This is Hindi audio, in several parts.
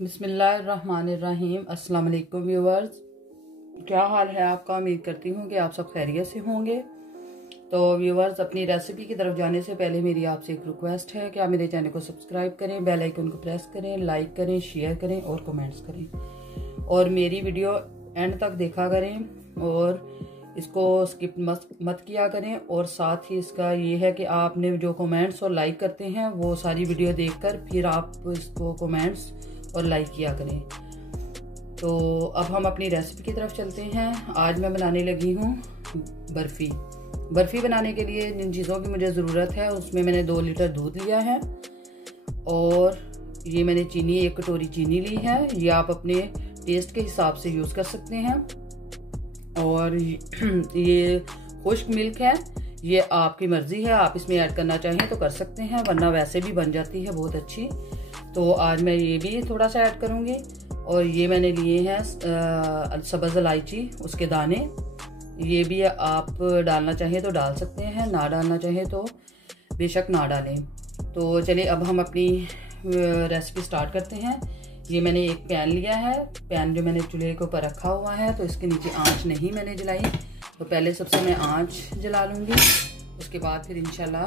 बिस्मिल्लाहिर्रहमानिर्रहीम। अस्सलाम वालेकुम व्यूवर्स, क्या हाल है आपका। उम्मीद करती हूँ कि आप सब खैरियत से होंगे। तो व्यूवर्स, अपनी रेसिपी की तरफ जाने से पहले मेरी आपसे एक रिक्वेस्ट है कि आप मेरे चैनल को सब्सक्राइब करें, बेल आइकन को प्रेस करें, लाइक करें, शेयर करें और कमेंट्स करें और मेरी वीडियो एंड तक देखा करें और इसको स्किप मत किया करें। और साथ ही इसका ये है कि आपने जो कमेंट्स और लाइक करते हैं वो सारी वीडियो देखकर फिर आप इसको कमेंट्स और लाइक किया करें। तो अब हम अपनी रेसिपी की तरफ चलते हैं। आज मैं बनाने लगी हूँ बर्फ़ी। बर्फ़ी बनाने के लिए जिन चीज़ों की मुझे ज़रूरत है उसमें मैंने 2 लीटर दूध लिया है और ये मैंने चीनी, 1 कटोरी चीनी ली है। ये आप अपने टेस्ट के हिसाब से यूज़ कर सकते हैं। और ये खुश्क मिल्क है, ये आपकी मर्ज़ी है, आप इसमें ऐड करना चाहें तो कर सकते हैं, वरना वैसे भी बन जाती है बहुत अच्छी। तो आज मैं ये भी थोड़ा सा ऐड करूँगी। और ये मैंने लिए हैं सब्ज़ इलायची, उसके दाने। ये भी आप डालना चाहें तो डाल सकते हैं, ना डालना चाहें तो बेशक ना डालें। तो चलिए अब हम अपनी रेसिपी स्टार्ट करते हैं। ये मैंने एक पैन लिया है, पैन जो मैंने चूल्हे के ऊपर रखा हुआ है, तो इसके नीचे आंच नहीं मैंने जलाई। तो पहले सबसे मैं आंच जला लूँगी, उसके बाद फिर इंशाल्लाह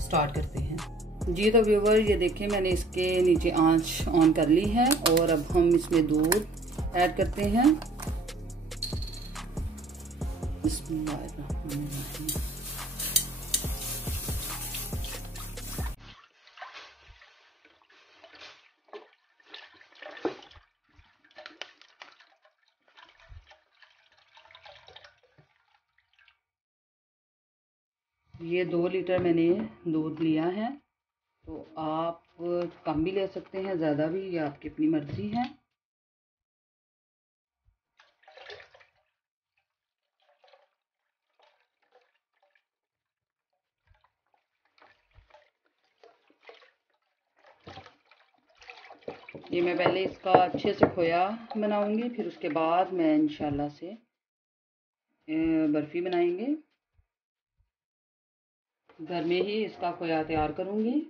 स्टार्ट करते हैं। जी तो व्यूवर, ये देखें मैंने इसके नीचे आंच ऑन कर ली है और अब हम इसमें दूध ऐड करते हैं। बिस्मिल्लाहिर्रहमानिर्रहीम। ये 2 लीटर मैंने दूध लिया है, तो आप कम भी ले सकते हैं, ज़्यादा भी, ये आपकी अपनी मर्ज़ी है। ये मैं पहले इसका अच्छे से खोया बनाऊंगी, फिर उसके बाद मैं इंशाल्लाह से बर्फ़ी बनाएंगे। घर में ही इसका खोया तैयार करूंगी।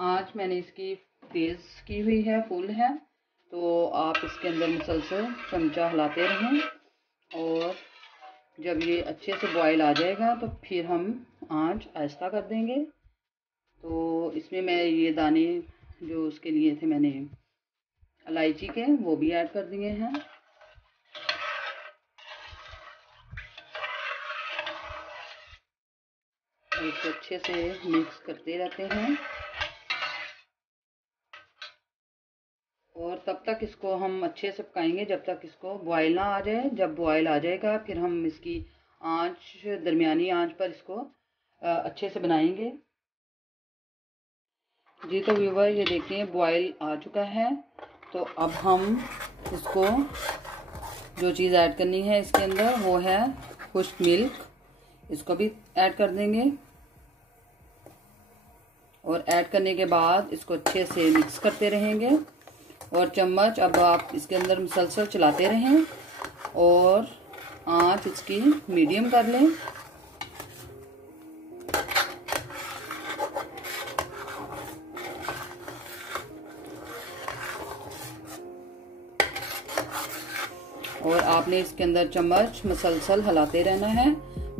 आंच मैंने इसकी तेज़ की हुई है, फुल है। तो आप इसके अंदर मुसलसल चमचा हिलाते रहें और जब ये अच्छे से बॉयल आ जाएगा तो फिर हम आंच आहिस्ता कर देंगे। तो इसमें मैं ये दाने जो उसके लिए थे मैंने इलायची के, वो भी ऐड कर दिए हैं। और इसको अच्छे से मिक्स करते रहते हैं और तब तक इसको हम अच्छे से पकाएंगे जब तक इसको बॉयल ना आ जाए। जब बॉयल आ जाएगा फिर हम इसकी आंच दरमियानी आंच पर इसको अच्छे से बनाएंगे। जी तो व्यूवर, ये देखें बॉयल आ चुका है। तो अब हम इसको जो चीज़ ऐड करनी है इसके अंदर वो है खुश्क मिल्क, इसको भी ऐड कर देंगे। और ऐड करने के बाद इसको अच्छे से मिक्स करते रहेंगे और चम्मच अब आप इसके अंदर मुसलसल चलाते रहें और आंच इसकी मीडियम कर लें। और आपने इसके अंदर चम्मच मुसलसल हिलाते रहना है,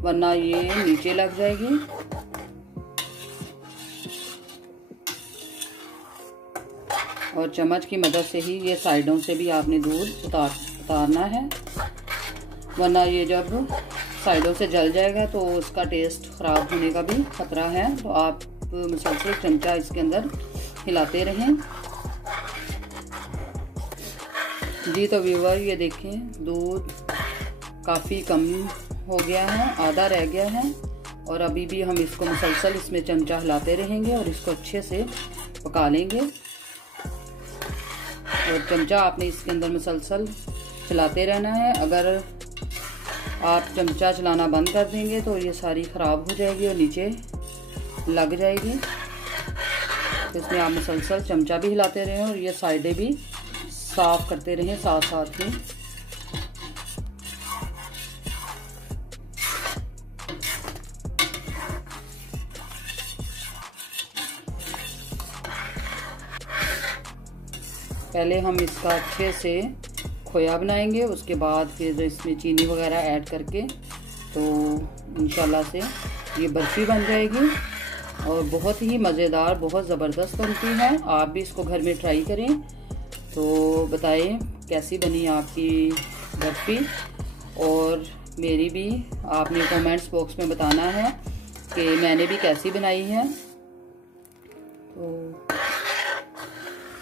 वरना ये नीचे लग जाएगी। और चम्मच की मदद से ही ये साइडों से भी आपने दूध उतारना है, वरना ये जब साइडों से जल जाएगा तो उसका टेस्ट ख़राब होने का भी खतरा है। तो आप मुसलसल चमचा इसके अंदर हिलाते रहें। जी तो व्यूवर, ये देखें दूध काफ़ी कम हो गया है, आधा रह गया है। और अभी भी हम इसको मुसलसल इसमें चमचा हिलाते रहेंगे और इसको अच्छे से पका लेंगे। और चमचा आपने इसके अंदर मुसलसल चलाते रहना है। अगर आप चमचा चलाना बंद कर देंगे तो ये सारी ख़राब हो जाएगी और नीचे लग जाएगी। तो इसमें आप मुसलसल चमचा भी हिलाते रहें और ये साइडें भी साफ़ करते रहें साथ साथ ही। पहले हम इसका अच्छे से खोया बनाएंगे, उसके बाद फिर इसमें चीनी वगैरह ऐड करके तो इंशाल्लाह से ये बर्फ़ी बन जाएगी और बहुत ही मज़ेदार, बहुत ज़बरदस्त बनती है। आप भी इसको घर में ट्राई करें तो बताएं कैसी बनी आपकी बर्फ़ी, और मेरी भी आपने कमेंट्स बॉक्स में बताना है कि मैंने भी कैसी बनाई है। तो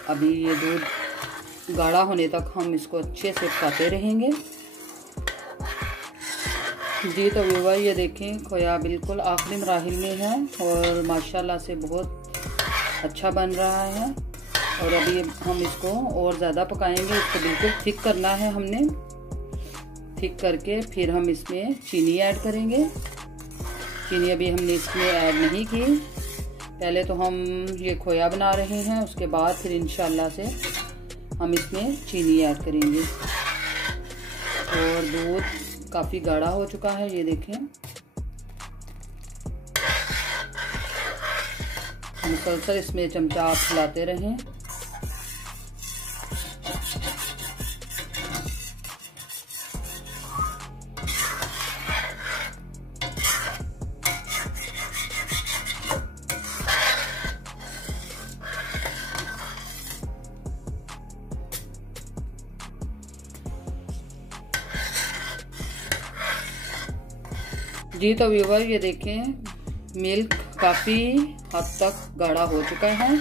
अभी ये दूध गाढ़ा होने तक हम इसको अच्छे से पकाते रहेंगे। जी तो व्यूअर ये देखें खोया बिल्कुल आखिरी मराहिल में है और माशाल्लाह से बहुत अच्छा बन रहा है। और अभी हम इसको और ज़्यादा पकाएंगे, इसको बिल्कुल थिक करना है हमने। थिक करके फिर हम इसमें चीनी ऐड करेंगे। चीनी अभी हमने इसमें ऐड नहीं की, पहले तो हम ये खोया बना रहे हैं, उसके बाद फिर इंशाल्लाह से हम इसमें चीनी ऐड करेंगे। और दूध काफ़ी गाढ़ा हो चुका है, ये देखें। मुसलसल इसमें चमचा आप हिलाते रहें। जी तो व्यूअर ये देखें मिल्क काफ़ी हद तक गाढ़ा हो चुका है,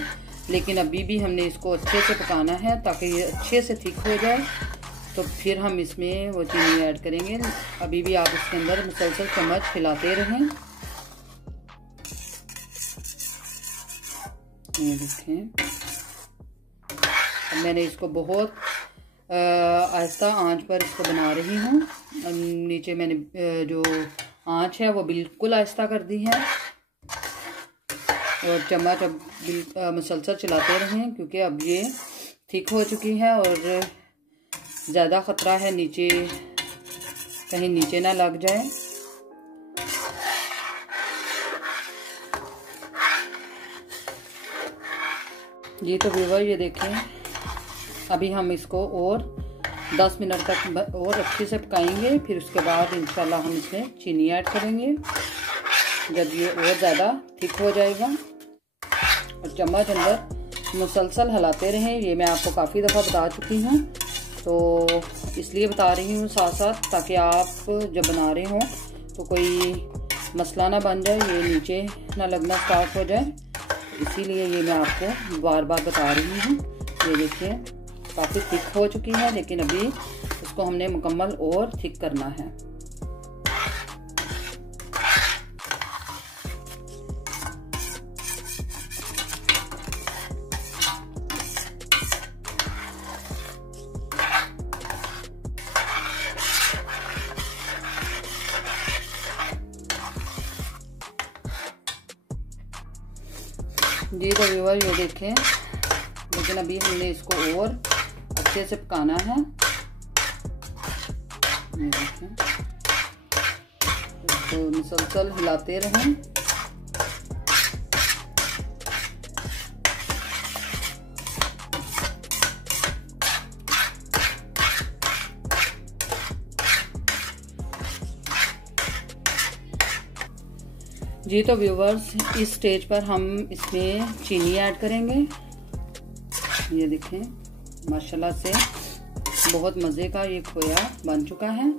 लेकिन अभी भी हमने इसको अच्छे से पकाना है ताकि ये अच्छे से थिक हो जाए। तो फिर हम इसमें वो चीनी ऐड करेंगे। अभी भी आप इसके अंदर मुसलसल चम्मच हिलाते रहें। ये देखें अब मैंने इसको बहुत आहिस्ता आंच पर इसको बना रही हूँ। नीचे मैंने जो आंच है वो बिल्कुल आहिस्ता कर दी है और चम्मच अब मुसलसल चलाते रहें क्योंकि अब ये थिक हो चुकी है और ज़्यादा ख़तरा है नीचे कहीं नीचे ना लग जाए। ये तो व्यूअर ये देखें अभी हम इसको और 10 मिनट तक और अच्छे से पकाएंगे। फिर उसके बाद इंशाल्लाह हम इसमें चीनी ऐड करेंगे जब ये और ज़्यादा थिक हो जाएगा। और चम्मच अंदर मुसलसल हिलाते रहें, ये मैं आपको काफ़ी दफ़ा बता चुकी हूँ, तो इसलिए बता रही हूँ साथ साथ ताकि आप जब बना रहे हों तो कोई मसला ना बन जाए, ये नीचे ना लगना स्टार्ट हो जाए। इसीलिए ये मैं आपको बार बार बता रही हूँ। ये देखिए काफ़ी थिक हो चुकी है, लेकिन अभी इसको हमने मुकम्मल और थिक करना है। जी तो व्यूअर ये देखें, लेकिन अभी हमने इसको और अच्छे से पकाना है। ये देखें इसको मुसलसल हिलाते रहें। जी तो व्यूवर्स इस स्टेज पर हम इसमें चीनी ऐड करेंगे। ये देखें माशाल्लाह से बहुत मज़े का ये खोया बन चुका है।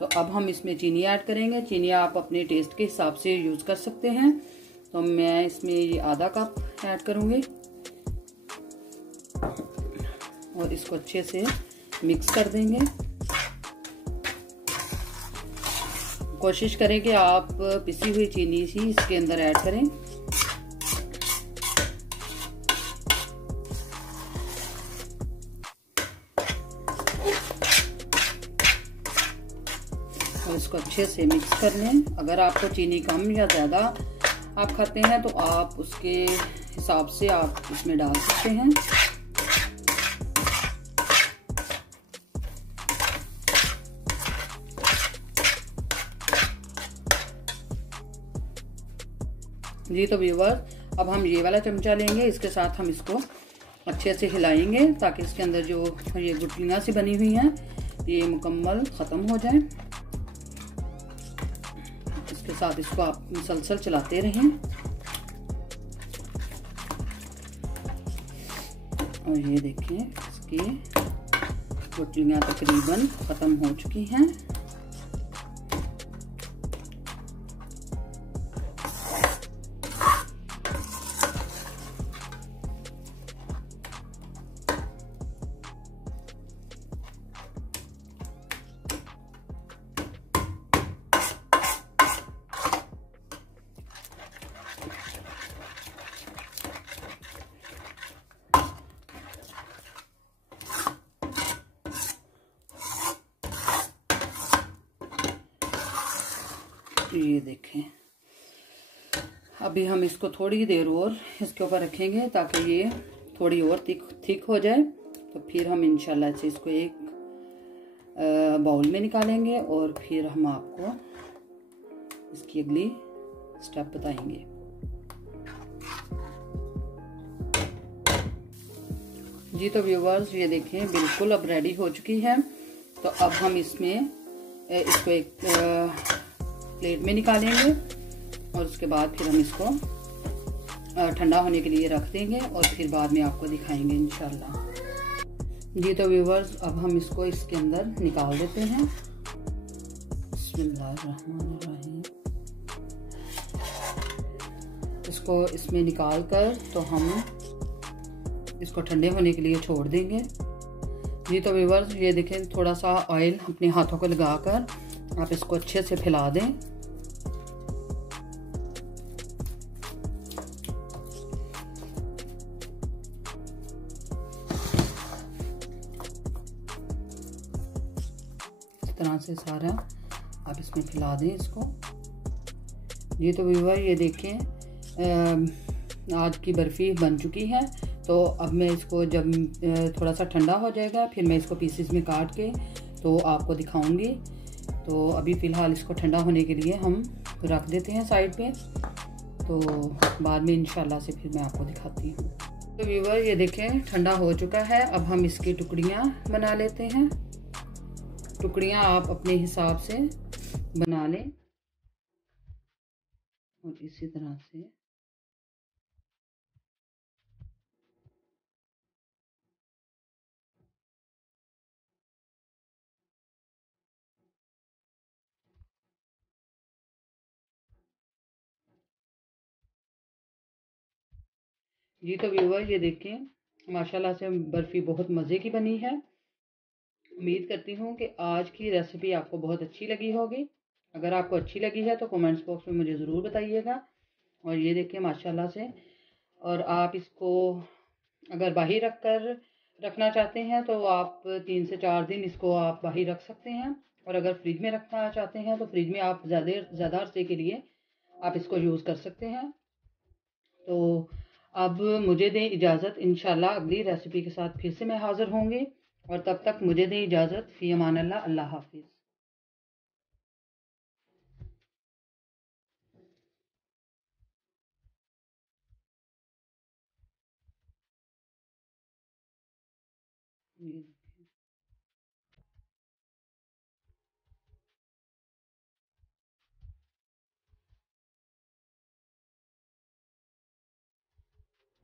तो अब हम इसमें चीनी ऐड करेंगे। चीनी आप अपने टेस्ट के हिसाब से यूज़ कर सकते हैं। तो मैं इसमें ये आधा कप ऐड करूँगी और इसको अच्छे से मिक्स कर देंगे। कोशिश करें कि आप पिसी हुई चीनी ही इसके अंदर ऐड करें। और इसको अच्छे से मिक्स कर लें। अगर आपको चीनी कम या ज़्यादा आप खाते हैं तो आप उसके हिसाब से आप इसमें डाल सकते हैं। जी तो व्यूअर अब हम ये वाला चमचा लेंगे, इसके साथ हम इसको अच्छे से हिलाएंगे ताकि इसके अंदर जो ये गुठलियाँ सी बनी हुई हैं ये मुकम्मल ख़त्म हो जाए। इसके साथ इसको आप मुसलसल चलाते रहें। और ये देखें इसकी गुठलियाँ तकरीबन ख़त्म हो चुकी हैं। ये देखें, अभी हम इसको थोड़ी देर और इसके ऊपर रखेंगे ताकि ये थोड़ी और थिक हो जाए। तो फिर हम इंशाल्लाह से इसको एक बाउल में निकालेंगे और फिर हम आपको इसकी अगली स्टेप बताएंगे। जी तो व्यूवर्स ये देखें बिल्कुल अब रेडी हो चुकी है। तो अब हम इसमें इसको एक प्लेट में निकालेंगे और उसके बाद फिर हम इसको ठंडा होने के लिए रख देंगे और फिर बाद में आपको दिखाएंगे इंशाल्लाह। जी तो व्यूवर्स अब हम इसको इसके अंदर निकाल देते हैं। बिस्मिल्लाहिर्रहमानिर्रहीम। इसको इसमें निकाल कर तो हम इसको ठंडे होने के लिए छोड़ देंगे। जी तो व्यूवर्स ये देखें थोड़ा सा ऑयल अपने हाथों को लगाकर आप इसको अच्छे से फैला दें। इस तरह से सारा आप इसमें फैला दें इसको। ये तो व्यूवर ये देखें आज की बर्फ़ी बन चुकी है। तो अब मैं इसको जब थोड़ा सा ठंडा हो जाएगा फिर मैं इसको पीसेस में काट के तो आपको दिखाऊंगी। तो अभी फ़िलहाल इसको ठंडा होने के लिए हम रख देते हैं साइड पे, तो बाद में इंशाल्लाह से फिर मैं आपको दिखाती हूँ। तो व्यूवर ये देखें ठंडा हो चुका है। अब हम इसकी टुकड़ियाँ बना लेते हैं। टुकड़ियाँ आप अपने हिसाब से बना लें और इसी तरह से जी तो व्यूवर ये देखें माशाल्लाह से बर्फ़ी बहुत मज़े की बनी है। उम्मीद करती हूँ कि आज की रेसिपी आपको बहुत अच्छी लगी होगी। अगर आपको अच्छी लगी है तो कमेंट्स बॉक्स में मुझे ज़रूर बताइएगा। और ये देखिए माशाल्लाह से, और आप इसको अगर बाहर रखना चाहते हैं तो आप 3 से 4 दिन इसको आप बाहर रख सकते हैं। और अगर फ्रिज में रखना चाहते हैं तो फ्रिज में आप ज़्यादा अरसे के लिए आप इसको यूज़ कर सकते हैं। तो अब मुझे दें इजाज़त, इंशाल्लाह अगली रेसिपी के साथ फिर से मैं हाज़िर होंगी। और तब तक मुझे दें इजाज़त। फ़ी अमान अल्लाह। अल्लाह हाफ़िज़।